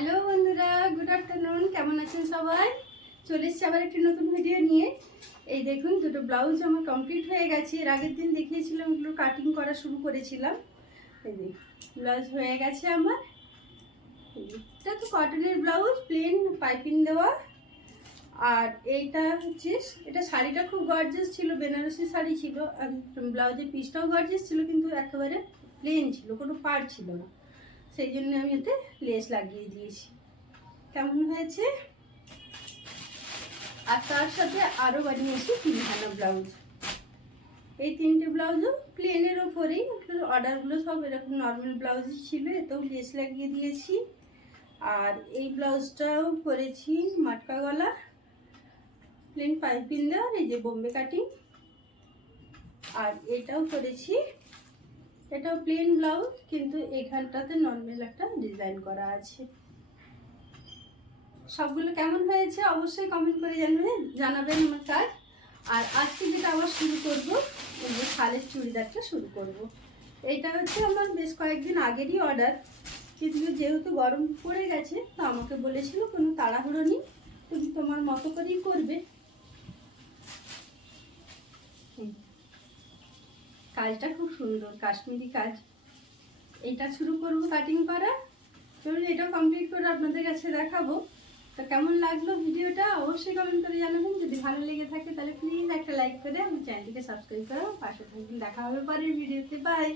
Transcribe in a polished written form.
Hello বন্ধুরা, good afternoon. কেমন আছেন সবাই? চলে এসেছি আবার একটি নতুন ভিডিও নিয়ে। এই দেখুন, দুটো ব্লাউজ আমার কমপ্লিট হয়ে গেছে। এর আগের দিন দেখিয়েছিলাম, ওগুলো কাটিং করা শুরু করেছিলাম। এই যে ব্লাউজ হয়ে গেছে আমার। এটা তো কটনের ব্লাউজ, প্লেন পাইপিং দেওয়া। আর এইটা হচ্ছে, এটা শাড়িটা খুব গর্জিয়াস ছিল, বেনারসি শাড়ি ছিল। আর ব্লাউজের পিসটাও গর্জিয়াস ছিল, কিন্তু একেবারে প্লেন ছিল, কোনো পাড় ছিল না। সেই জন্য আমি এতে লেস লাগিয়ে দিয়েছি। কেমন হয়েছে? আর তার সাথে আরও বানিয়েছি তিনখানা ব্লাউজ। এই তিনটে ব্লাউজও প্লেনের ওপরেই, অর্ডারগুলো সব এরকম নর্মাল ব্লাউজই ছিল। এতেও লেস লাগিয়ে দিয়েছি। আর এই ব্লাউজটাও করেছি মাটকা গলা, প্লেন পাইপিং দেওয়ার, এই যে বোম্বে কাটিং। আর এটাও করেছি, এটাও প্লেন ব্লাউজ, কিন্তু এখানটাতে নর্মাল একটা ডিজাইন করা আছে। সবগুলো কেমন হয়েছে অবশ্যই কমেন্ট করে জানাবেন আমার কাজ। আর আজকে যেটা আবার শুরু করবো, এই যে শালের চুড়িদারটা শুরু করব। এইটা হচ্ছে আমার বেশ কয়েকদিন আগেরই অর্ডার, কিন্তু যেহেতু গরম পড়ে গেছে তো আমাকে বলেছিল কোনো তাড়াহুড়ো নেই, তুমি তোমার মতো করেই করবে। কাজটা খুব সুন্দর, কাশ্মীরি কাজ। এইটা শুরু করব কাটিং করা। চলুন এটা কমপ্লিট করে আপনাদের কাছে দেখাবো। তো কেমন লাগলো ভিডিওটা অবশ্যই কমেন্ট করে জানাবেন। যদি ভালো লেগে থাকে তাহলে প্লিজ একটা লাইক করে আমার চ্যানেলটিকে সাবস্ক্রাইব করো, পাশে থাকবেন। দেখা হবে পরের ভিডিওতে। বাই।